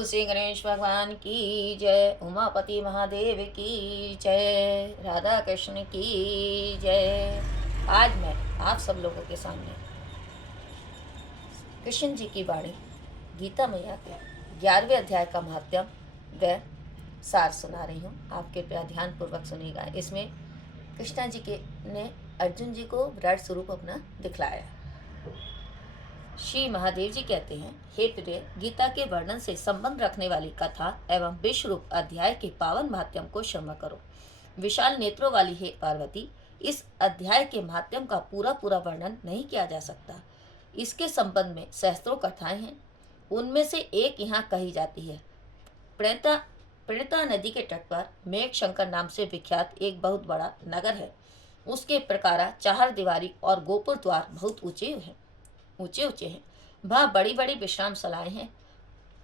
बोल श्री गणेश भगवान की जय, उमापति महादेव की जय, राधा कृष्ण की जय। आज मैं आप सब लोगों के सामने कृष्ण जी की वाणी गीता मैया के 11वें अध्याय का महात्म्य व सार सुना रही हूँ। आप कृपया ध्यान पूर्वक सुनिएगा। इसमें कृष्णा जी के ने अर्जुन जी को विराट स्वरूप अपना दिखलाया। श्री महादेव जी कहते हैं, हे प्रिय, गीता के वर्णन से संबंध रखने वाली कथा एवं विश्वरूप अध्याय के पावन महात्म्य को श्रवण करो। विशाल नेत्रों वाली हे पार्वती, इस अध्याय के महात्म्य का पूरा वर्णन नहीं किया जा सकता। इसके संबंध में सहस्त्रों कथाएं हैं। उनमें से एक यहाँ कही जाती है। प्रणिता नदी के तट पर मेघ शंकर नाम से विख्यात एक बहुत बड़ा नगर है। उसके प्रकारा चार दीवारी और गोपुर द्वार बहुत ऊंचे हैं। वहाँ बड़ी बड़ी विश्रामशालाएं हैं,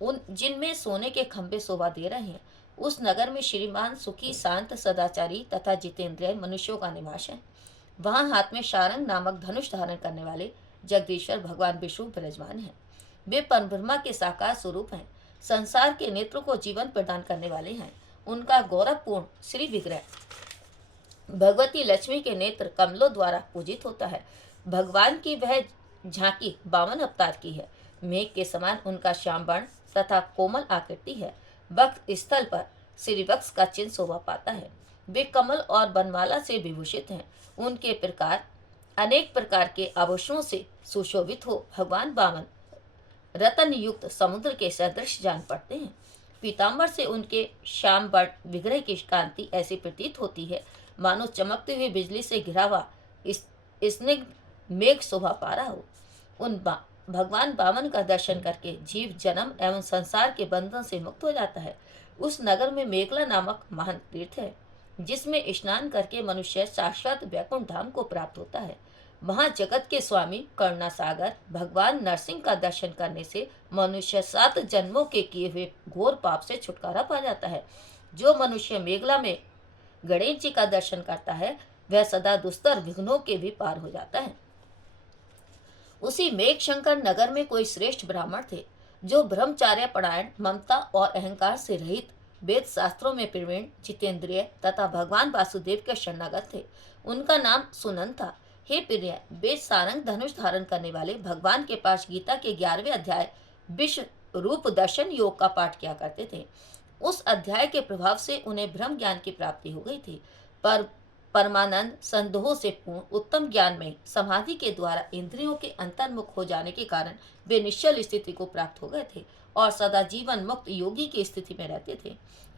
उन जिनमें सोने के खंभे शोभा दे रहे हैं। उस नगर में श्रीमान सुखी, शांत, सदाचारी तथा जितेंद्रिय मनुष्यों का निवास है। वहाँ हाथ में शारंग नामक धनुष धारण करने वाले जगदीश्वर भगवान विष्णु विराजमान हैं। वे परब्रह्मा के साकार स्वरूप हैं। संसार के नेत्र को जीवन प्रदान करने वाले हैं। उनका गौरवपूर्ण श्री विग्रह भगवती लक्ष्मी के नेत्र कमलों द्वारा पूजित होता है। भगवान की वह झांकी 52 अवतार की है। मेघ के समान उनका श्याम वर्ण तथा कोमल आकृति है। वक्ष स्थल पर श्रीवक्ष का चिन्ह शोभा पाता है। वे कमल और बनमाला से विभूषित हैं। उनके प्रकार अनेक प्रकार के आभूषणों से सुशोभित हो भगवान वामन रतन युक्त समुद्र के सदृश जान पड़ते हैं। पीताम्बर से उनके श्याम वर्ण विग्रह की कांति ऐसी प्रतीत होती है मानो चमकते हुए बिजली से घिरा हुआ स्निग्ध मेघ शोभा पा रहा हो। उन भगवान वामन का दर्शन करके जीव जन्म एवं संसार के बंधन से मुक्त हो जाता है। उस नगर में मेघला नामक महान तीर्थ है, जिसमें स्नान करके मनुष्य शाश्वत वैकुंठ धाम को प्राप्त होता है। वहाँ जगत के स्वामी करुणा सागर भगवान नरसिंह का दर्शन करने से मनुष्य 7 जन्मों के किए हुए घोर पाप से छुटकारा पा जाता है। जो मनुष्य मेघला में गणेश जी का दर्शन करता है, वह सदा दुस्तर विघ्नों के भी पार हो जाता है। उसी मेघ शंकर नगर में कोई श्रेष्ठ ब्राह्मण थे, जो ब्रह्मचार्य परायण, ममता और अहंकार से रहित, वेद शास्त्रों में प्रवीण, जितेंद्रिय तथा भगवान वासुदेव के शरणागत थे। उनका नाम सुनंद था। हे प्रिय, वे सारंग धनुष धारण करने वाले भगवान के पास गीता के 11वें अध्याय विश्व रूप दर्शन योग का पाठ किया करते थे। उस अध्याय के प्रभाव से उन्हें ब्रह्म ज्ञान की प्राप्ति हो गई थी। पर परमानंद संदेहों से पूर्ण उत्तम ज्ञान में समाधि के द्वारा इंद्रियों के अंतर्मुख हो जाने के कारण वे निश्चल स्थिति को प्राप्त हो गए थे और सदा जीवन मुक्त योगी की स्थिति में रहते थे।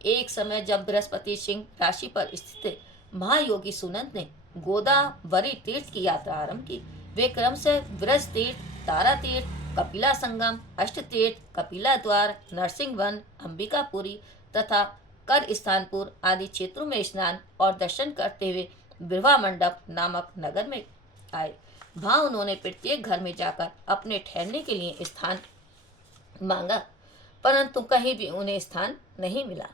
एक समय जब बृहस्पति सिंह राशि पर स्थित महायोगी सुनंद ने गोदावरी तीर्थ की यात्रा आरंभ की। वे क्रमशः ब्रज तीर्थ, तारा तीर्थ, कपिला संगम, अष्ट तीर्थ, कपिला द्वार, नरसिंह वन, अंबिकापुरी तथा कर स्थानपुर आदि क्षेत्रों में स्नान और दर्शन करते हुए विवाह मंडप नामक नगर में आए। वहां उन्होंने प्रत्येक घर में जाकर अपने ठहरने के लिए स्थान मांगा, परंतु कहीं भी उन्हें स्थान नहीं मिला।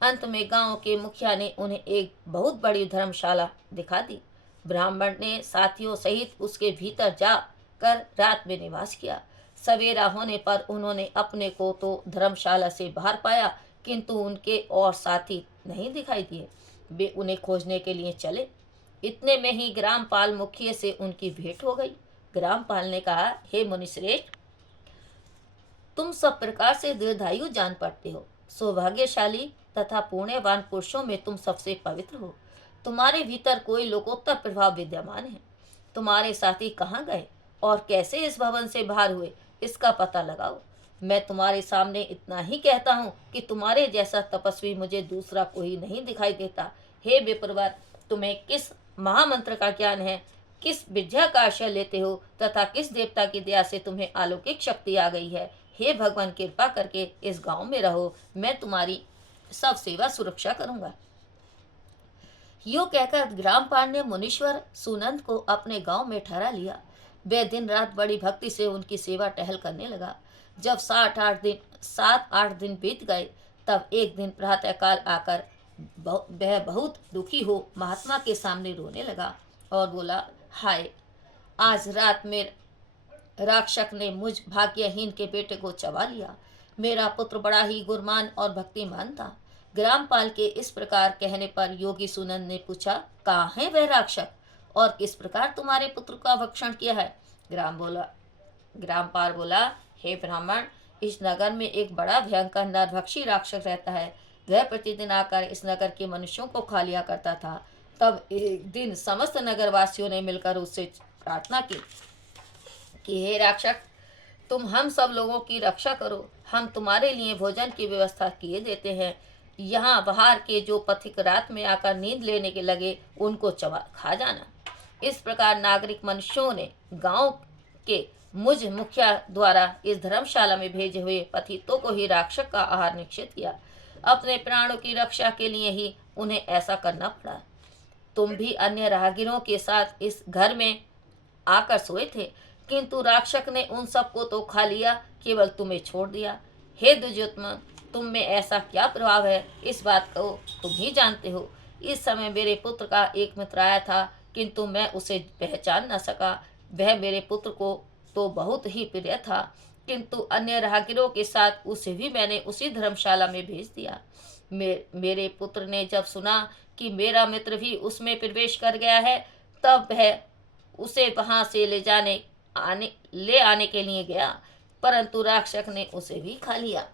अंत में गांव के मुखिया ने उन्हें एक बहुत बड़ी धर्मशाला दिखा दी। ब्राह्मण ने साथियों सहित उसके भीतर जाकर रात में निवास किया। सवेरा होने पर उन्होंने अपने को तो धर्मशाला से बाहर पाया, किंतु उनके और साथी नहीं दिखाई दिए। वे उन्हें खोजने के लिए चले। इतने में ही ग्रामपाल मुखिया से उनकी भेंट हो गई। ग्रामपाल ने कहा, हे मुनिश्रेष्ठ, तुम सब प्रकार से दीर्घायु जान पड़ते हो। सौभाग्यशाली तथा पुण्यवान पुरुषों में तुम सबसे पवित्र हो। तुम्हारे भीतर कोई लोकोत्तर प्रभाव विद्यमान है। तुम्हारे साथी कहाँ गए और कैसे इस भवन से बाहर हुए, इसका पता लगाओ। मैं तुम्हारे सामने इतना ही कहता हूँ कि तुम्हारे जैसा तपस्वी मुझे दूसरा कोई नहीं दिखाई देता। हे विप्रवर, तुम्हें किस महामंत्र का ज्ञान है, किस विद्या का आश्रय लेते हो तथा किस देवता की दया से तुम्हें अलौकिक शक्ति आ गई है। हे भगवान, कृपा करके इस गांव में रहो, मैं तुम्हारी सब सेवा सुरक्षा करूंगा। यो कहकर ग्रामपाल ने मुनीश्वर सुनंद को अपने गांव में ठहरा लिया। वह दिन रात बड़ी भक्ति से उनकी सेवा टहल करने लगा। जब 7-8 दिन बीत गए, तब एक दिन प्रातःकाल आकर वह बहुत दुखी हो महात्मा के सामने रोने लगा और बोला, हाय, आज रात में राक्षस ने मुझ भाग्यहीन के बेटे को चबा लिया। मेरा पुत्र बड़ा ही गुणवान और भक्तिमान था। ग्रामपाल के इस प्रकार कहने पर योगी सुनंद ने पूछा, कहाँ है वह राक्षस और किस प्रकार तुम्हारे पुत्र का भक्षण किया है? ग्रामपाल बोला, हे ब्राह्मण, इस नगर में एक बड़ा भयंकर नरभक्षी राक्षस रहता है। वह प्रतिदिन आकर इस नगर के मनुष्यों को खा लिया करता था। तब एक दिन समस्त नगरवासियों ने मिलकर उससे प्रार्थना की कि हे राक्षस, तुम हम सब लोगों की रक्षा करो, हम तुम्हारे लिए भोजन की व्यवस्था किए देते हैं। यहाँ बाहर के जो पथिक रात में आकर नींद लेने के लगे उनको चबा खा जाना। इस प्रकार नागरिक मनुष्यों ने गांव के मुझ मुखिया द्वारा इस धर्मशाला में भेजे हुए पथितों को ही राक्षस का आहार निश्चित किया। अपने प्राणों की रक्षा के लिए ही उन्हें ऐसा करना पड़ा। तुम भी अन्य राहगीरों के साथ इस घर में आकर सोए थे, किंतु राक्षस ने उन सबको तो खा लिया, केवल तुम्हें छोड़ दिया। हे दुर्योधन, तुम में ऐसा क्या प्रभाव है, इस बात को तुम ही जानते हो। इस समय मेरे पुत्र का एक मित्र आया था, किंतु मैं उसे पहचान न सका। वह मेरे पुत्र को तो बहुत ही प्रिय था, किंतु अन्य राहगीरों के साथ उसे भी मैंने उसी धर्मशाला में भेज दिया। मेरे पुत्र ने जब सुना कि मेरा मित्र भी उसमें प्रवेश कर गया है, तब वह उसे वहां से ले आने के लिए गया, परंतु राक्षस ने उसे भी खा लिया।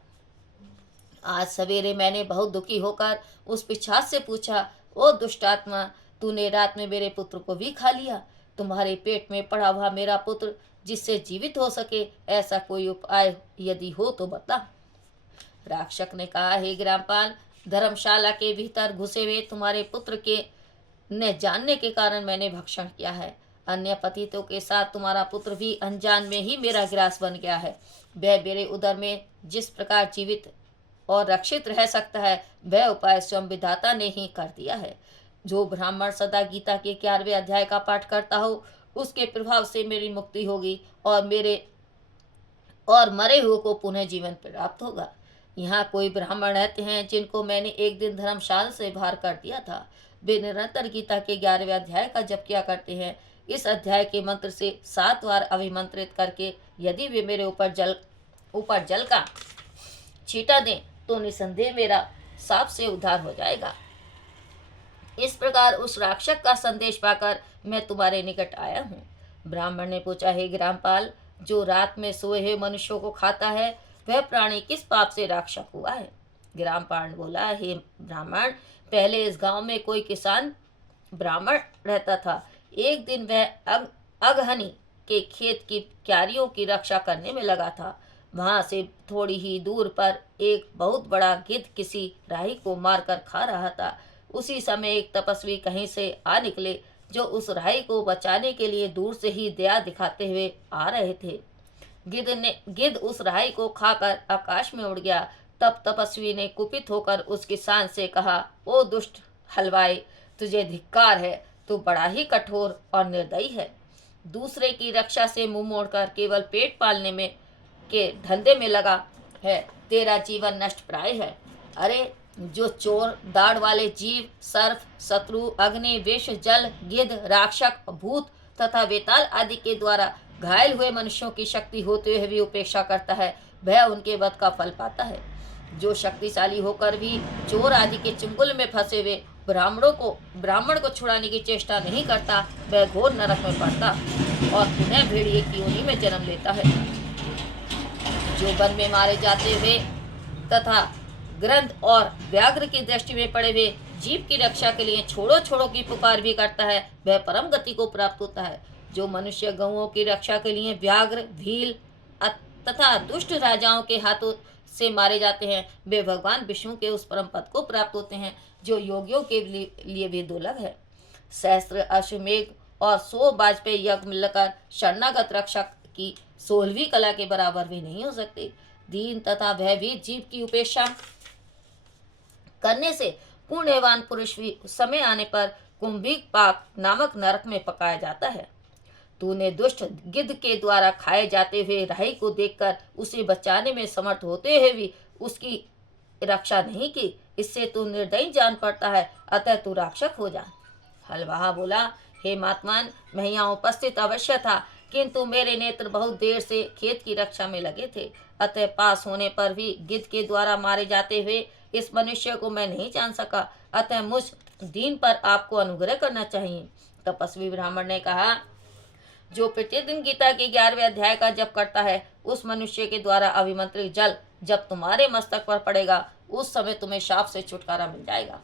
आज सवेरे मैंने बहुत दुखी होकर उस पिशाच से पूछा, ओ दुष्टात्मा, तूने रात में मेरे पुत्र को भी खा लिया। तुम्हारे पेट में पड़ा हुआ मेरा पुत्र जिससे जीवित हो सके, ऐसा कोई उपाय यदि हो तो बता। राक्षस ने कहा, हे ग्रामपाल, धर्मशाला के भीतर घुसे हुए तुम्हारे पुत्र के न जानने के कारण मैंने भक्षण किया है। अन्य पतितों के साथ तुम्हारा पुत्र भी अनजान में ही मेरा ग्रास बन गया है। वह मेरे उदर में जिस प्रकार जीवित और रक्षित रह सकता है, वह उपाय स्वयं विधाता ने ही कर दिया है। जो ब्राह्मण सदा गीता के 11वें अध्याय का पाठ करता हो, उसके प्रभाव से मेरी मुक्ति होगी और मरे हुए को पुनः जीवन प्राप्त होगा। यहाँ कोई ब्राह्मण रहते हैं जिनको मैंने एक दिन धर्मशाला से बाहर कर दिया था। वे निरंतर गीता के 11वें अध्याय का जप किया करते हैं। इस अध्याय के मंत्र से 7 बार अभिमंत्रित करके यदि वे मेरे ऊपर जल का छींटा दें तो निसंदेह मेरा साप से उद्धार हो जाएगा। इस प्रकार उस राक्षस का संदेश पाकर मैं तुम्हारे निकट आया हूँ। ब्राह्मण ने पूछा, हे ग्रामपाल, जो रात में सोए हुए मनुष्यों को खाता है, वह प्राणी किस पाप से राक्षस हुआ है? ग्रामपाल बोला, हे ब्राह्मण, पहले इस गांव में कोई किसान ब्राह्मण रहता था। एक दिन वह अगहनी के खेत की क्यारियों की रक्षा करने में लगा था। वहां से थोड़ी ही दूर पर एक बहुत बड़ा गिद्ध किसी राही को मारकर खा रहा था। उसी समय एक तपस्वी कहीं से आ निकले, जो उस राही को बचाने के लिए दूर से ही दया दिखाते हुए आ रहे थे। गिद्ध उस राही को खाकर आकाश में उड़ गया। तब तपस्वी ने कुपित होकर उस किसान से कहा, ओ दुष्ट हलवाई, तुझे धिक्कार है, तू बड़ा ही कठोर और निर्दयी है। दूसरे की रक्षा से मुंह मोड़कर केवल पेट पालने में के धंधे में लगा है, तेरा जीवन नष्ट प्राय है। अरे, जो चोर, दाढ़ वाले जीव, सर्प, शत्रु, अग्नि, विष, जल, गिद्ध, राक्षस, भूत तथा वेताल आदि के द्वारा घायल हुए मनुष्यों की शक्ति होते हुए भी उपेक्षा करता है, वह उनके वध का फल पाता है। जो शक्तिशाली होकर भी चोर आदि के चुंगल में फंसे हुए ब्राह्मण को छुड़ाने की चेष्टा नहीं करता, वह घोर नरक में पड़ता और पुनः भेड़िए की योनि में जन्म लेता है। जो वन में मारे जाते हुए तथा ग्रंथ और व्याघ्र की दृष्टि में पड़े हुए जीव की रक्षा के लिए छोड़ो छोड़ो की पुकार भी करता है, वह परम गति को प्राप्त होता है। जो मनुष्य गौओं की रक्षा के लिए व्याघ्र, भील तथा दुष्ट राजाओं के हाथों से मारे जाते हैं, वे भगवान विष्णु के उस परम पद को प्राप्त होते हैं, जो योगियों के लिए भी दुर्लभ है। सहस्त्र अश्वमेघ और 100 वाजपेयी यज्ञ मिलकर शरणागत रक्षक की 16वीं कला के बराबर भी नहीं हो सकते। दीन तथा भयभीत जीव की उपेक्षा करने से पुण्यवान पुरुष भी समय आने पर कुंभिक पाक नामक नरक में पकाया जाता है। तूने दुष्ट गिद्ध के द्वारा खाए जाते हुए राही को देखकर उसे बचाने में समर्थ होते हुए भी उसकी रक्षा नहीं की, इससे तू निर्दयी जान पड़ता है, अतः तू राक्षस हो जा। हलवाहा बोला, हे महात्मान, मैं यहाँ उपस्थित अवश्य था, किंतु मेरे नेत्र बहुत देर से खेत की रक्षा में लगे थे, अतः पास होने पर भी गिद्ध के द्वारा मारे जाते हुए इस मनुष्य को मैं नहीं जान सका, अतः मुझ दीन पर आपको अनुग्रह करना चाहिए। तपस्वी ब्राह्मण ने कहा, जो प्रतिदिन गीता के 11वें अध्याय का जप करता है, उस मनुष्य के द्वारा अभिमंत्रित जल जब तुम्हारे मस्तक पर पड़ेगा, उस समय तुम्हें शाप से छुटकारा मिल जाएगा।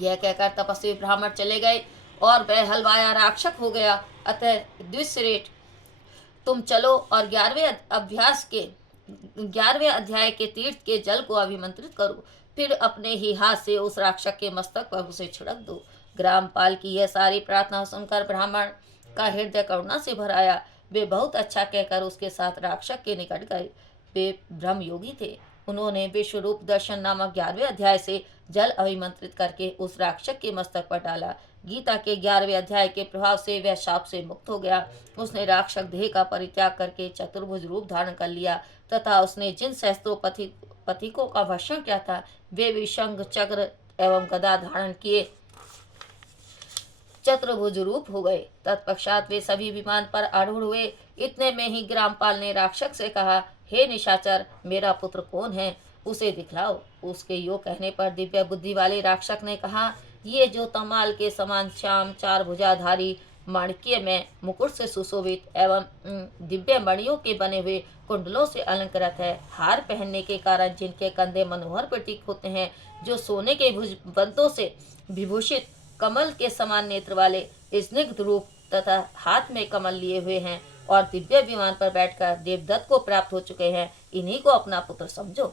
यह कहकर तपस्वी ब्राह्मण चले गए और वह हलवाया राक्षक हो गया। अतः द्विश्रेष्ठ, तुम चलो और 11वें अध्याय के तीर्थ के जल को अभिमंत्रित करो, फिर अपने ही हाथ से उस राक्षक के मस्तक पर उसे छिड़क दो। ग्रामपाल की यह सारी प्रार्थना सुनकर ब्राह्मण का हृदय करुणा से भर आया। वे बहुत अच्छा कहकर उसके साथ राक्षक के निकट गए। वे ब्रह्म योगी थे। उन्होंने विश्वरूप दर्शन नामक 11वें अध्याय से जल अभिमंत्रित करके उस राक्षक के मस्तक पर डाला। गीता के 11वें अध्याय के प्रभाव से वह शाप से मुक्त हो गया। उसने राक्षक देह का परित्याग करके चतुर्भुज रूप धारण कर लिया तथा उसने जिन सहस्त्रों पथिकों का भक्षण किया था, वे भी शंख चक्र एवं गदा धारण किए चतुर्भुज रूप हो गए। तत्पश्चात वे सभी विमान पर आरूढ़ हुए। इतने में ही ग्रामपाल ने राक्षस से कहा, हे निशाचर, मेरा पुत्र कौन है, उसे दिखलाओ। उसके यो कहने पर दिव्य बुद्धि वाले राक्षस ने कहा, ये जो तमाल के समान श्याम 4 भुजाधारी माणिक्य में मुकुट से सुशोभित एवं दिव्य मणियों के बने हुए कुंडलों से अलंकृत है, हार पहनने के कारण जिनके कंधे मनोहर प्रतीक होते हैं, जो सोने के भुजबंतों से विभूषित कमल के समान नेत्र वाले स्निग्ध रूप तथा हाथ में कमल लिए हुए हैं और दिव्य विमान पर बैठकर देवदत्त को प्राप्त हो चुके हैं, इन्हीं को अपना पुत्र समझो।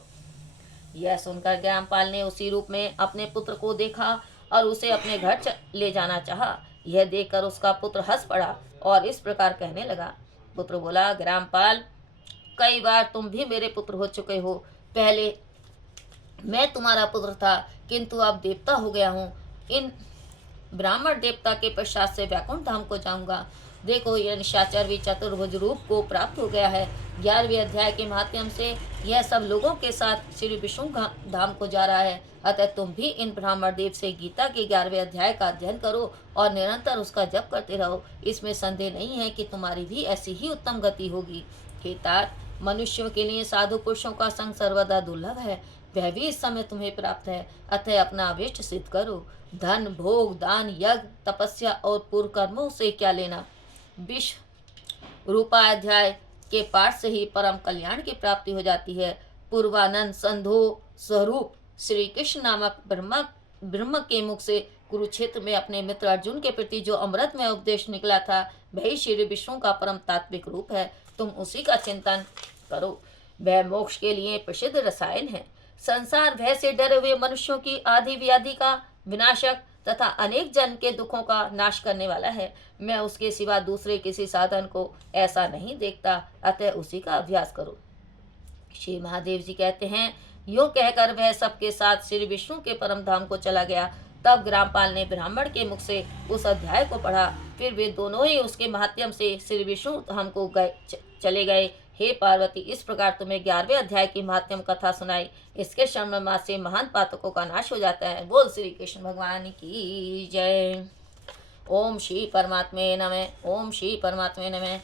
यह सुनकर ग्रामपाल ने उसी रूप में अपने पुत्र को देखा और उसे अपने घर ले जाना चाहा। यह देखकर उसका पुत्र हंस पड़ा और इस प्रकार कहने लगा। पुत्र बोला, ग्रामपाल, कई बार तुम भी मेरे पुत्र हो चुके हो। पहले मैं तुम्हारा पुत्र था, किंतु अब देवता हो गया हूँ। इन ब्राह्मण देवता के पश्चात से वैकुंठ धाम को जाऊंगा। देखो, यह निशाचर भी चतुर्भुज रूप को प्राप्त हो गया है। 11वें अध्याय के माध्यम से यह सब लोगों के साथ श्री विष्णु धाम को जा रहा है। अतः तुम भी इन ब्राह्मण देव से गीता के 11वें अध्याय का अध्ययन करो और निरंतर उसका जप करते रहो। इसमें संदेह नहीं है कि तुम्हारी भी ऐसी ही उत्तम गति होगी। हे तात, मनुष्यों के लिए साधु पुरुषों का संग सर्वदा दुर्लभ है, वह भी इस समय तुम्हें प्राप्त है। अतः अपना अभिष्ट सिद्ध करो। धन, भोग, दान, यज्ञ, तपस्या और पूर्व कर्मों से क्या लेना। विश्व रूपाध्याय के पाठ से ही परम कल्याण की प्राप्ति हो जाती है। पूर्वानंद संधो स्वरूप श्री कृष्ण नामक ब्रह्म के मुख से कुरुक्षेत्र में अपने मित्र अर्जुन के प्रति जो अमृत में उपदेश निकला था, वही श्री विष्णु का परम तात्विक रूप है। तुम उसी का चिंतन करो। वह मोक्ष के लिए प्रसिद्ध रसायन है। संसार भय से डरे हुए मनुष्यों की आदि व्याधि का विनाशक तथा अनेक जन के दुखों का नाश करने वाला है। मैं उसके सिवा दूसरे किसी साधन को ऐसा नहीं देखता, अतः उसी का अभ्यास करो। श्री महादेव जी कहते हैं, यूं कहकर वह सबके साथ श्री विष्णु के परम धाम को चला गया। तब ग्रामपाल ने ब्राह्मण के मुख से उस अध्याय को पढ़ा। फिर वे दोनों ही उसके माध्यम से श्री विष्णु धाम को चले गए। हे पार्वती, इस प्रकार तुम्हें 11वें अध्याय की माध्यम कथा सुनाई। इसके श्रवण मात्र से महान पातकों का नाश हो जाता है। बोल श्री कृष्ण भगवान की जय। ओम श्री परमात्मे नमः। ओम श्री परमात्मे नमः।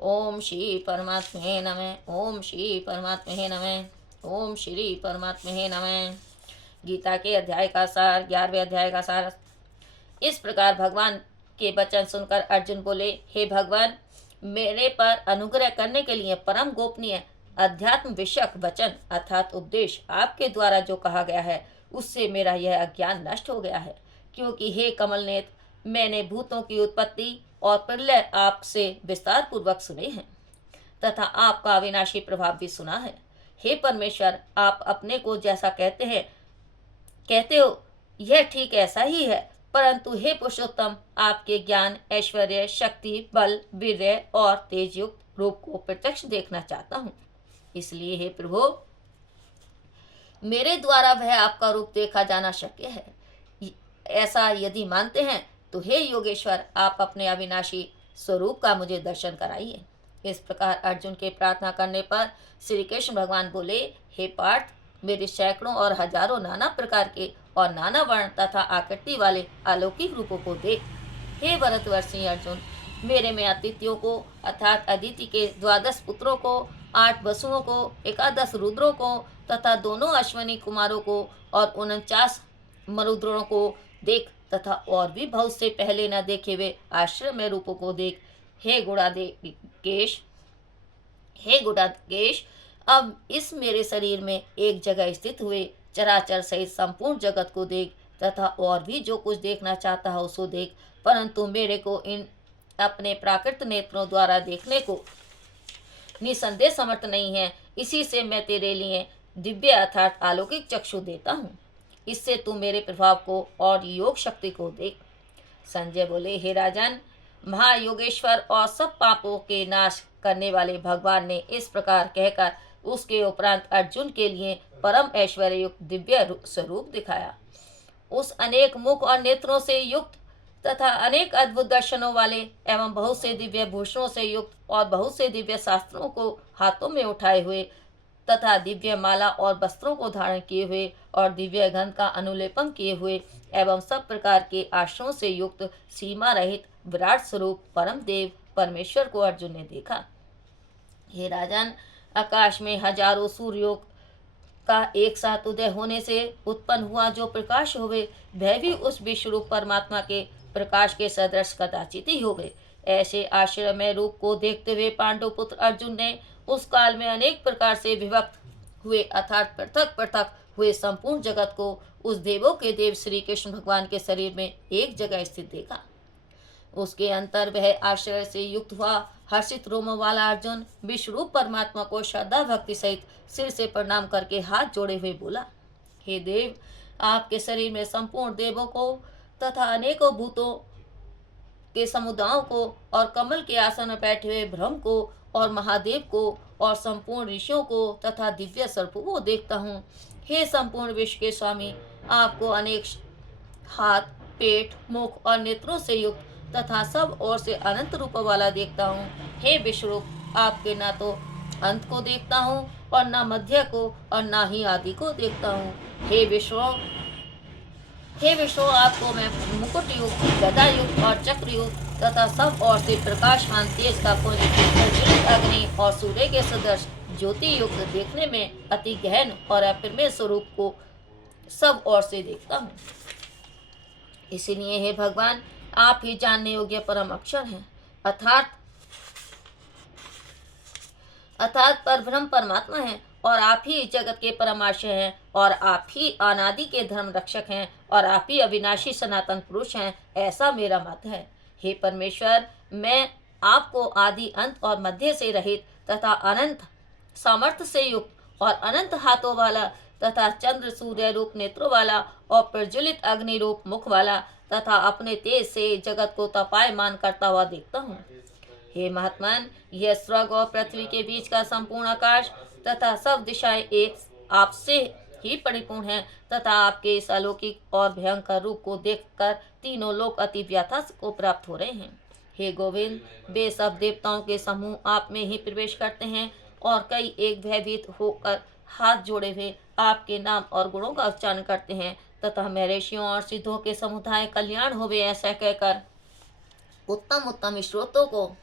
ओम श्री परमात्मे नमः। ओम श्री परमात्मे नमः। ओम श्री परमात्मे नमः। गीता के अध्याय का सार, 11वें अध्याय का सार। इस प्रकार भगवान के वचन सुनकर अर्जुन बोले, हे भगवान, मेरे पर अनुग्रह करने के लिए परम गोपनीय अध्यात्म विषयक वचन अर्थात उपदेश आपके द्वारा जो कहा गया है, उससे मेरा यह अज्ञान नष्ट हो गया है। क्योंकि हे कमल नेत्र, मैंने भूतों की उत्पत्ति और प्रलय आपसे विस्तार पूर्वक सुने हैं तथा आपका अविनाशी प्रभाव भी सुना है। हे परमेश्वर, आप अपने को जैसा कहते हो यह ठीक ऐसा ही है, परंतु हे पुरुषोत्तम, आपके ज्ञान, ऐश्वर्य, शक्ति, बल, वीर्य और तेजयुक्त रूप को प्रत्यक्ष देखना चाहता हूँ। इसलिए हे प्रभु, मेरे द्वारा वह आपका रूप देखा जाना शक्य है। ऐसा यदि मानते हैं तो हे योगेश्वर, आप अपने अविनाशी स्वरूप का मुझे दर्शन कराइए। इस प्रकार अर्जुन के प्रार्थना करने पर श्री कृष्ण भगवान बोले, हे पार्थ, मेरे सैकड़ों और हजारों नाना प्रकार के और नाना वर्ण तथा आकृति वाले अलौकिक रूपों को देख। हे भरतवर्षी अर्जुन, मेरे में अतिथियों को अर्थात अदिति के 12 पुत्रों को, 8 वसुओं को, 11 रुद्रों को तथा दोनों अश्वनी कुमारों को और 49 मरुद्रों को देख तथा और भी बहुत से पहले न देखे हुए आश्रम रूपों को देख। हे गुणाकेश, हे गुणाकेश, अब इस मेरे शरीर में एक जगह स्थित हुए चराचर सहित संपूर्ण जगत को देख तथा और भी जो कुछ देखना चाहता है उसको देख, परंतु मेरे को इन अपने प्राकृत नेत्रों द्वारा देखने को निसंदेह समर्थ नहीं है। इसी से मैं तेरे लिए दिव्य अर्थात अलौकिक चक्षु देता हूँ, इससे तू मेरे प्रभाव को और योग शक्ति को देख। संजय बोले, हे राजन, महायोगेश्वर और सब पापों के नाश करने वाले भगवान ने इस प्रकार कहकर उसके उपरांत अर्जुन के लिए परम ऐश्वर्य युक्त दिव्य स्वरूप दिखाया। उस अनेक मुख और नेत्रों से युक्त तथा अनेक अद्भुत दर्शनों वाले एवं बहुत से दिव्य भूषणों से युक्त और बहुत से दिव्य शास्त्रों को हाथों में उठाए हुए तथा दिव्य माला और वस्त्रों को धारण किए हुए और दिव्य गंध का अनुलेपन किए हुए एवं सब प्रकार के आश्रयों से युक्त सीमा रहित विराट स्वरूप परम देव परमेश्वर को अर्जुन ने देखा। हे राजन, आकाश में हजारों सूर्यों का एक साथ उदय होने से उत्पन्न हुआ जो प्रकाश होवे, वह भी उस विश्वरूप परमात्मा के प्रकाश के सदृश कदाचित ही होवे। ऐसे आश्रमय रूप को देखते हुए पांडु पुत्र अर्जुन ने उस काल में अनेक प्रकार से विभक्त हुए अर्थात पृथक पृथक हुए संपूर्ण जगत को उस देवों के देव श्री कृष्ण भगवान के शरीर में एक जगह स्थित देखा। उसके अंतर वह आश्रय से युक्त हुआ हर्षित रोमों वाला अर्जुन विश्वरूप परमात्मा को श्रद्धा भक्ति सहित सिर से प्रणाम करके हाथ जोड़े हुए बोला, हे देव, आपके शरीर में संपूर्ण देवों को तथा अनेकों भूतों के समुदायों को और कमल के आसन में बैठे हुए ब्रह्म को और महादेव को और संपूर्ण ऋषियों को तथा दिव्य सर्पों को देखता हूँ। हे संपूर्ण विश्व के स्वामी, आपको अनेक हाथ, पेट, मुख और नेत्रों से युक्त तथा सब ओर से अनंत रूप वाला देखता हूँ। हे विश्वरूप, आपके न तो अंत को देखता हूँ और न मध्य को और न ही आदि को देखता हूँ। हे विश्व, आपको मैं मुकुट युक्त, गदा युक्त और चक्र युक्त तथा सब ओर से प्रकाशमान तेज का पुंज, अग्नि और सूर्य के सदृश ज्योति युक्त देखने में अति गहन और अप्रमेय स्वरूप को सब ओर से देखता हूँ। इसलिए हे भगवान, आप ही जानने योग्य परम अक्षर हैं अर्थात परब्रह्म परमात्मा हैं और आप ही जगत के परमाशय हैं और आप ही अनादि के धर्म रक्षक हैं और आप ही अविनाशी सनातन पुरुष हैं, ऐसा मेरा मत है। हे परमेश्वर, मैं आपको आदि अंत और मध्य से रहित तथा अनंत सामर्थ्य से युक्त और अनंत हाथों वाला तथा चंद्र सूर्य रूप नेत्रों वाला और प्रज्वलित अग्नि रूप मुख वाला तथा अपने तेज से जगत को तपायमान करता हुआ देखता हूँ। हे महात्मन, यह स्वर्ग और पृथ्वी के बीच का संपूर्ण आकाश तथा सब दिशाएं एक आपसे ही परिपूर्ण हैं तथा आपके इस अलौकिक और भयंकर रूप को देखकर तीनों लोग अति व्यथा को प्राप्त हो रहे हैं। हे गोविंद, वे सब देवताओं के समूह आप में ही प्रवेश करते हैं और कई एक भयभीत होकर हाथ जोड़े हुए आपके नाम और गुणों का उच्चारण करते हैं तथा महर्षियों और सिद्धों के समुदाय कल्याण होवे ऐसा कहकर उत्तम उत्तम स्रोतों को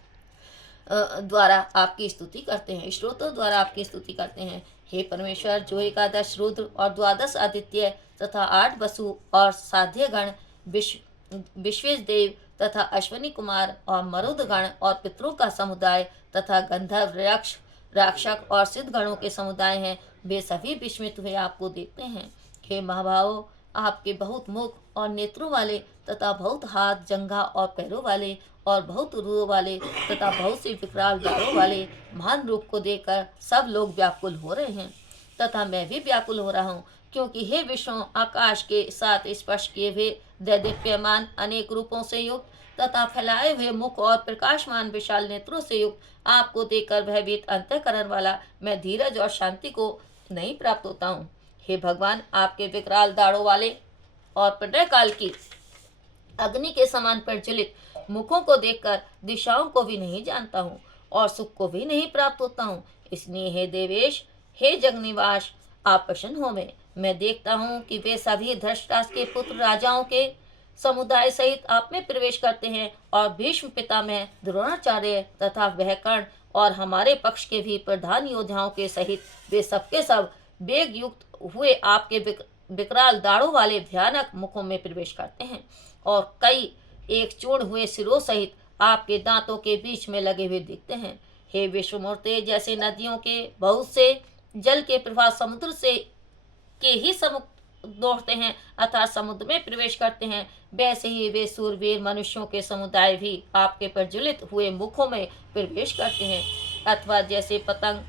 द्वारा आपकी स्तुति करते हैं, स्रोतों द्वारा आपकी स्तुति करते हैं। हे परमेश्वर, जो 11 रुद्र और 12 आदित्य तथा 8 वसु और साध्य गण, विश्वेश देव तथा अश्वनी कुमार और मरुद गण और पितरों का समुदाय तथा गंधर्व, यक्ष, राक्षक और सिद्ध गणों के समुदाय हैं, वे सभी विस्मित हुए आपको देखते हैं। हे महाभावों, आपके बहुत मुख और नेत्रों वाले तथा बहुत हाथ, जंघा और पैरों वाले और बहुत रुओं वाले तथा बहुत सी विकराल दाढ़ों वाले महान रूप को देखकर सब लोग व्याकुल हो रहे हैं तथा मैं भी व्याकुल हो रहा हूँ, क्योंकि हे विष्णु, आकाश के साथ स्पर्श किए हुए दैदीप्यमान अनेक रूपों से युक्त तथा फैलाए हुए मुख और प्रकाशमान विशाल नेत्रों से युक्त आपको देखकर भयभीत अंतःकरण वाला मैं धीरज और शांति को नहीं प्राप्त होता हूँ। हे भगवान, आपके विकराल दाढ़ों वाले और प्रलय काल की अग्नि के समान प्रज्वलित मुखों को देखकर दिशाओं को भी नहीं जानता हूँ और सुख को भी नहीं प्राप्त होता हूँ। इसलिए हे देवेश, हे जगनिवास, आप प्रसन्न हो। मैं देखता हूँ कि वे सभी धृतराष्ट्र के पुत्र राजाओं के समुदाय सहित आप में प्रवेश करते हैं और भीष्म पितामह द्रोणाचार्य तथा वह कर्ण और हमारे पक्ष के भी प्रधान योद्धाओं के सहित वे सबके सब वेग युक्त हुए आपके विकराल दाढ़ों वाले भयानक मुखों में प्रवेश करते हैं और कई एक चूर्ण हुए सिरों सहित आपके दांतों के बीच में लगे हुए दिखते हैं। हे विश्वमूर्ते, जैसे नदियों के बहुत से जल के प्रवाह समुद्र से के ही समुख दौड़ते हैं अर्थात समुद्र में प्रवेश करते हैं, वैसे ही वे सूरवीर मनुष्यों के समुदाय भी आपके प्रज्वलित हुए मुखों में प्रवेश करते हैं। अथवा जैसे पतंग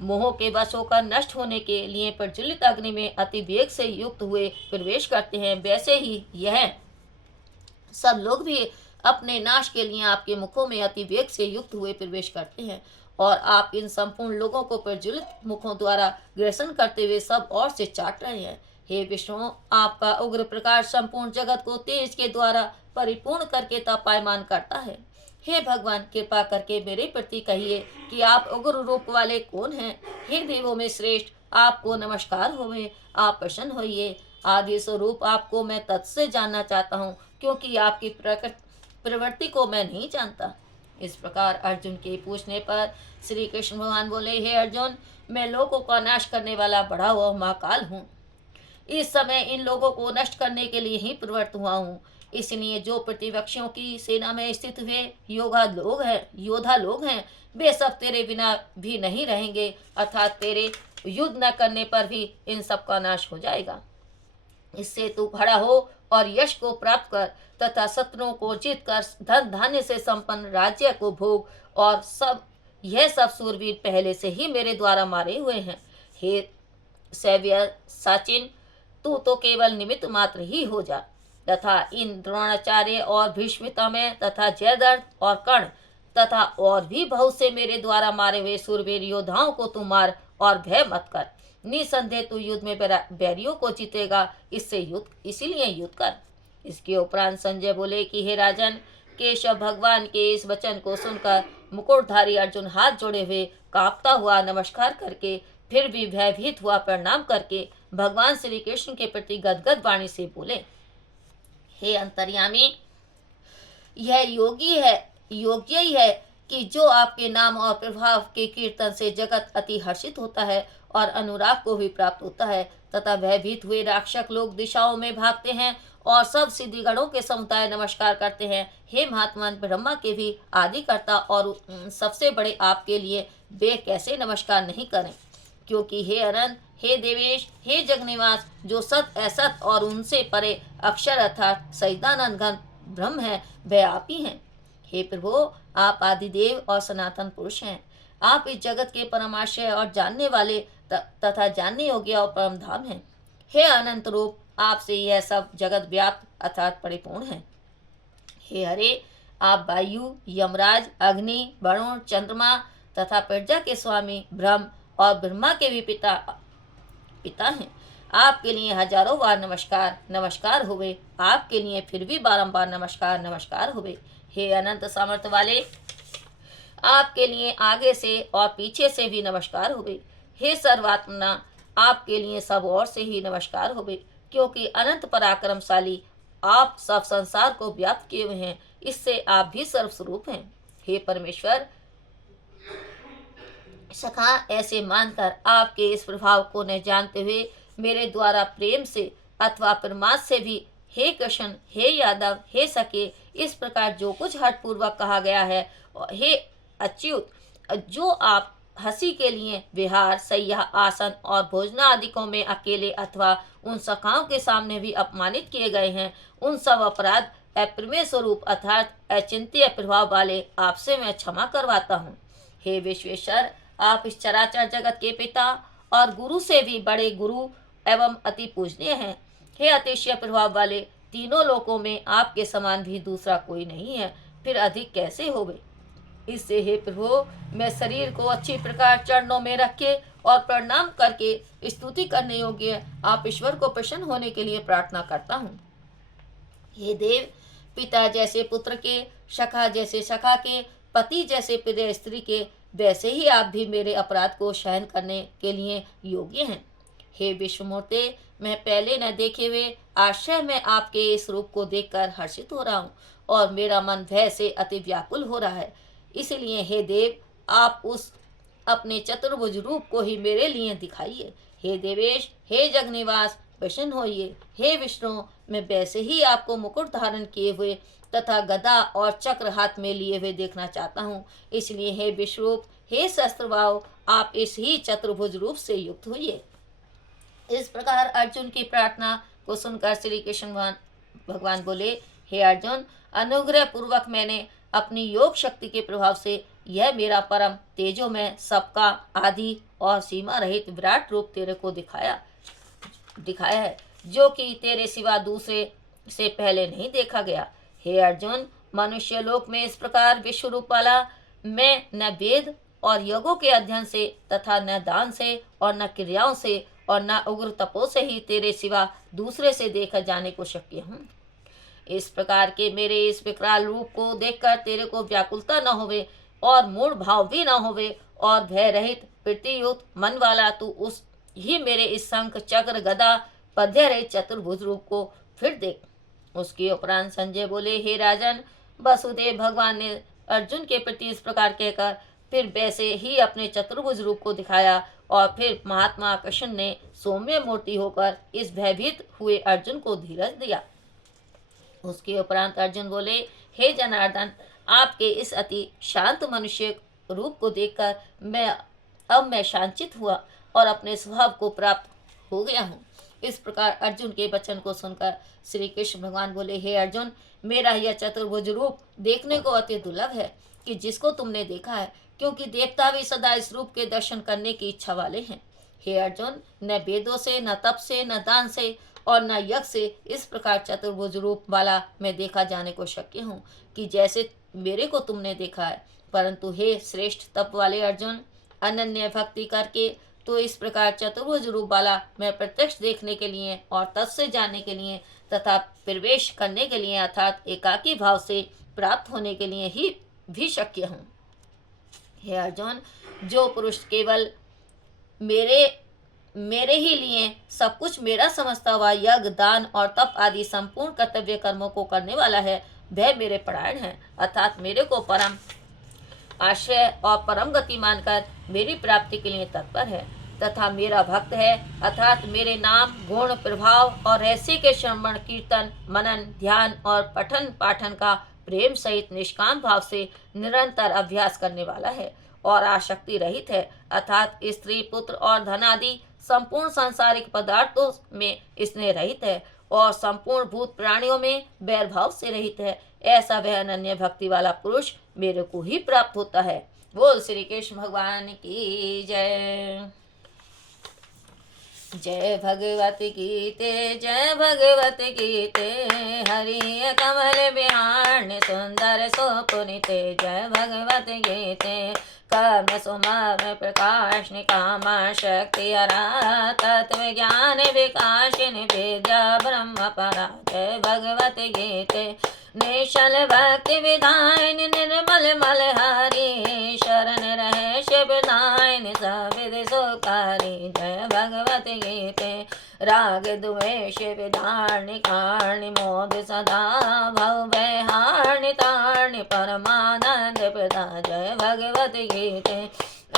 मोह के वश होकर नष्ट होने के लिए प्रज्वलित अग्नि में अति वेग से युक्त हुए प्रवेश करते हैं, वैसे ही यह सब लोग भी अपने नाश के लिए आपके मुखों में अति वेग से युक्त हुए प्रवेश करते हैं और आप इन संपूर्ण लोगों को प्रज्वलित मुखों द्वारा ग्रसन करते हुए सब ओर से चाट रहे हैं। हे विष्णु, आपका उग्र प्रकाश संपूर्ण जगत को तेज के द्वारा परिपूर्ण करके तापायमान करता है। हे भगवान, कृपा करके मेरे प्रति कहिए कि आप उग्र रूप वाले कौन हैं। हे देवों में श्रेष्ठ, आपको नमस्कार होवे, आप प्रसन्न होइए। आदि स्वरूप आपको मैं तत् से जानना चाहता हूँ, क्योंकि आपकी प्रवृत्ति को मैं नहीं जानता। इस प्रकार अर्जुन के पूछने पर श्री कृष्ण भगवान बोले, हे अर्जुन, मैं लोगों का नाश करने वाला बड़ा हुआ महाकाल हूँ। इस समय इन लोगों को नष्ट करने के लिए ही प्रवृत्त हुआ हूँ। इसलिए जो प्रतिपक्षियों की सेना में स्थित हुए योद्धा लोग हैं, वे सब तेरे बिना भी नहीं रहेंगे, अर्थात तेरे युद्ध न करने पर भी इन सब का नाश हो जाएगा। इससे तू खड़ा हो और यश को प्राप्त कर तथा शत्रुओं को जीत कर धन धान्य से संपन्न राज्य को भोग। और यह सब सूरवीर पहले से ही मेरे द्वारा मारे हुए हैं। हे सैव्य साचिन, तू तो केवल निमित्त मात्र ही हो जा तथा इन द्रोणाचार्य और भीष्म पितामह तथा जयद्रथ और कर्ण तथा और भी बहुत से मेरे द्वारा मारे हुए सूरवीर योद्धाओं को तू मार और भय मत कर। निसंदेह तू युद्ध में बैरियों को जीतेगा, इसीलिए युद्ध कर। इसके उपरांत संजय बोले कि हे राजन, केशव भगवान के इस वचन को सुनकर मुकुटधारी अर्जुन हाथ जोड़े हुए कांपता हुआ नमस्कार करके फिर भी भयभीत हुआ प्रणाम करके भगवान श्री कृष्ण के प्रति गदगद वाणी से बोले, हे अंतर्यामी, यह योग्य ही है कि जो आपके नाम और प्रभाव के कीर्तन से जगत अति हर्षित होता है और अनुराग को भी प्राप्त होता है तथा भयभीत हुए राक्षस लोग दिशाओं में भागते हैं और सब सिद्धिगणों के समुदाय नमस्कार करते हैं। हे महात्मान, ब्रह्मा के भी आदि करता और सबसे बड़े आपके लिए वे कैसे नमस्कार नहीं करें, क्योंकि हे अनंत, हे देवेश, हे जगनिवास, जो सत असत और उनसे परे अक्षर अर्थात सैदानंद घन ब्रह्म है, वह आप ही हैं। हे प्रभु, आप आदिदेव और सनातन पुरुष हैं। आप इस जगत के परमाशय और जानने वाले तथा जानने योग्य और परम धाम हैं। हे अनंत रूप, आपसे यह सब जगत व्याप्त अर्थात परिपूर्ण है। हे हरे, आप वायु, यमराज, अग्नि, वरुण, चंद्रमा तथा प्रजा के स्वामी ब्रह्म और ब्रह्मा के भी पिता हैं। आपके लिए हजारों बार नमस्कार होवे, आपके लिए फिर भी बारंबार नमस्कार होवे। हे अनंत सामर्थ्य वाले, आपके लिए आगे से और पीछे से भी नमस्कार होवे। हे सर्वात्मना, आपके लिए सब ओर से ही नमस्कार होवे, क्योंकि अनंत पराक्रमशाली आप सब संसार को व्याप्त किए हुए हैं, इससे आप भी सर्वस्वरूप हैं। हे परमेश्वर सखा, ऐसे मानकर आपके इस प्रभाव को न जानते हुए मेरे द्वारा प्रेम से अथवा प्रमाद से भी हे कृष्ण, हे यादव, हे सखे, इस प्रकार जो कुछ हठपूर्वक कहा गया है, हे अच्युत, जो आप हंसी के लिए विहार, सैया, आसन और भोजनादिकों में अकेले अथवा उन सखाओं के सामने भी अपमानित किए गए हैं, उन सब अपराध अप्रमेय स्वरूप अर्थात अचिंत्य प्रभाव वाले आपसे मैं क्षमा करवाता हूँ। हे विश्वेश्वर, आप इस चराचर जगत के पिता और गुरु से भी बड़े गुरु एवं अति पूजनीय हैं। हे अतिशय प्रभाव वाले, तीनों लोकों में आपके समान भी दूसरा कोई नहीं है, फिर अधिक कैसे होवे। इससे हे प्रभु, मैं शरीर को अच्छी प्रकार चरणों में रखे और प्रणाम करके स्तुति करने योग्य आप ईश्वर को प्रसन्न होने के लिए प्रार्थना करता हूँ। हे देव, पिता जैसे पुत्र के, सखा जैसे सखा के, पति जैसे प्रिय स्त्री के, वैसे ही आप भी मेरे अपराध को सहन करने के लिए योग्य हैं। हे विश्वमूर्ते, मैं पहले न देखे हुए आश्चर्य में आपके इस रूप को देखकर हर्षित हो रहा हूँ और मेरा मन भय से अति व्याकुल हो रहा है। इसलिए हे देव, आप उस अपने चतुर्भुज रूप को ही मेरे लिए दिखाइए। हे देवेश, हे जगनिवास, प्रसन्न होइए। हे विष्णु, मैं वैसे ही आपको मुकुट धारण किए हुए तथा गदा और चक्र हाथ में लिए हुए देखना चाहता हूँ। इसलिए हे विश्वरूप, हे शस्त्रभाव, आप इस ही चतुर्भुज रूप से युक्त होइए। इस प्रकार अर्जुन की प्रार्थना को सुनकर श्री कृष्ण भगवान बोले, हे अर्जुन, अनुग्रह पूर्वक मैंने अपनी योग शक्ति के प्रभाव से यह मेरा परम तेजोमय, सबका आदि और सीमा रहित विराट रूप तेरे को दिखाया है, जो कि तेरे सिवा दूसरे से पहले नहीं देखा गया। हे अर्जुन, मनुष्य लोक में इस प्रकार विश्व रूप वाला मैं न वेद और योगों के अध्ययन से तथा न दान से और न क्रियाओं से और न उग्र तपो से ही तेरे सिवा दूसरे से देखा जाने को शक्य हूँ। इस प्रकार के मेरे इस विकराल रूप को देखकर तेरे को व्याकुलता न होवे और मूढ़ भाव भी न होवे और भय रहित प्रीतियुक्त मन वाला तू उस ही मेरे इस शंख चक्र गदा पद्य रहित चतुर्भुज रूप को फिर देख। उसके उपरांत संजय बोले, हे राजन, वसुदेव भगवान ने अर्जुन के प्रति इस प्रकार कहकर फिर वैसे ही अपने चतुर्भुज रूप को दिखाया और फिर महात्मा कृष्ण ने सौम्य मूर्ति होकर इस भयभीत हुए अर्जुन को धीरज दिया। उसके उपरांत अर्जुन बोले, हे जनार्दन, आपके इस अति शांत मनुष्य रूप को देखकर मैं शांचित हुआ और अपने स्वभाव को प्राप्त हो गया हूँ। इस प्रकार अर्जुन के वचन को सुनकर श्री कृष्ण भगवान बोले, हे अर्जुन, मेरा यह चतुर्भुज रूप देखने को अति दुर्लभ है कि जिसको तुमने देखा है, क्योंकि देवता भी सदा इस रूप के दर्शन करने की इच्छा वाले हैं। हे अर्जुन, न वेदों से, न तप से, न दान से और न यज्ञ से इस प्रकार चतुर्भुज रूप वाला मैं देखा जाने को शक्य हूँ कि जैसे मेरे को तुमने देखा है। परंतु हे श्रेष्ठ तप वाले अर्जुन, अनन्य भक्ति करके तो इस प्रकार चतुर्भुज रूप वाला मैं प्रत्यक्ष देखने के लिए और तत्से जानने के लिए तथा प्रवेश करने के लिए अर्थात एकाकी भाव से प्राप्त होने के लिए ही भी शक्य हूँ। हे अर्जुन, जो पुरुष केवल मेरे ही लिए सब कुछ मेरा समझता हुआ यज्ञ, दान और तप आदि संपूर्ण कर्तव्य कर्मों को करने वाला है, वह मेरे परायण है, अर्थात मेरे को परम आश्रय और परम गति मानकर मेरी प्राप्ति के लिए तत्पर है तथा मेरा भक्त है, अर्थात मेरे नाम, गुण, प्रभाव और रहस्य के श्रवण, कीर्तन, मनन, ध्यान और पठन पाठन का प्रेम सहित निष्काम भाव से निरंतर अभ्यास करने वाला है और आसक्ति रहित है, अर्थात स्त्री, पुत्र और धन आदि संपूर्ण सांसारिक पदार्थों में इसने रहित है और संपूर्ण भूत प्राणियों में बैर भाव से रहित है। ऐसा वह अनन्य भक्ति वाला पुरुष मेरे को ही प्राप्त होता है। बोल श्री कृष्ण भगवान की जय। जय भगवत गीते, जय भगवत गीते, हरि कमल बिहार सुंदर सोपुनिते। जय भगवत गीते, कर्म सुमम प्रकाश निकामा शक्ति अरा, तत्व ज्ञान विकासिन विद्या ब्रह्म परा। जय भगवत गीते, निश्चल भक्ति विधान निर्मल मलहारी, शरण रहे शिवदायन सविद सुकारी। जय भगवत गीते, राग द्वेष विधारणी कारणी मोद सदा, भव हारणी तारणी परमानंद प्रदा। जय भगवत गीते,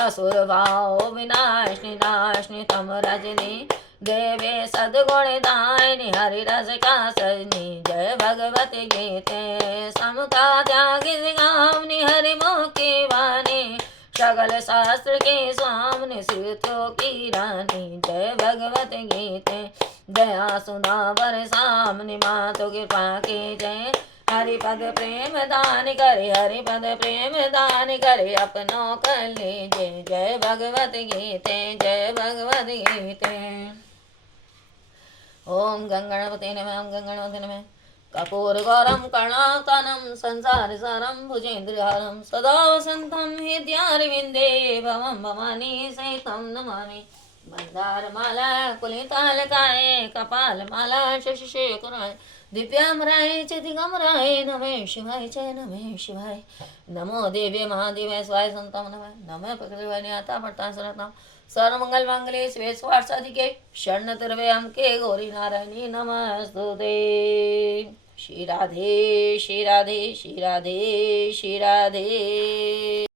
असुर भाव विनाशनी नाशनी तम रजनी, देवे सदगुण दायनी हरि रस का सजनी। जय भगवत गीते, समता त्यागी सिगावनी हरि मोह की वाणी, सगल शास्त्र के स्वामी श्रुतों की रानी। जय भगवत गीते, दया सुधा बर सामने मातो कृपा की जय, हरिपद प्रेम दान करे, हरिपद प्रेम दान करे, अपनों कर लीजिए। जय भगवत गीते, जय भगवत गीते। ओम गंगणपते नमः, ओम गंगणपते नमः। कपूर गौरम कर्णाकानम संसार सारम भुजेन्द्रहारम, सदा वसंतम हृदयारविंदे भवम भवानी सहितम नमामि। मंदार माला कुलितालकाय कपाल माला शशिशेखराय दिव्यामराय च दिगंबराय नमः शिवाय च नमः शिवाय नमो देवे महादेवाय स्वाय संतम नमः नमः प्रकृतिवाय न्याता पड़ता सरतम सर्वमंगल मंगले शिवे स्वार्थ साधिके शरण तिरवे के गौरी नारायणी नमस्तुते। श्री राधे श्री राधे श्री राधे श्री राधे।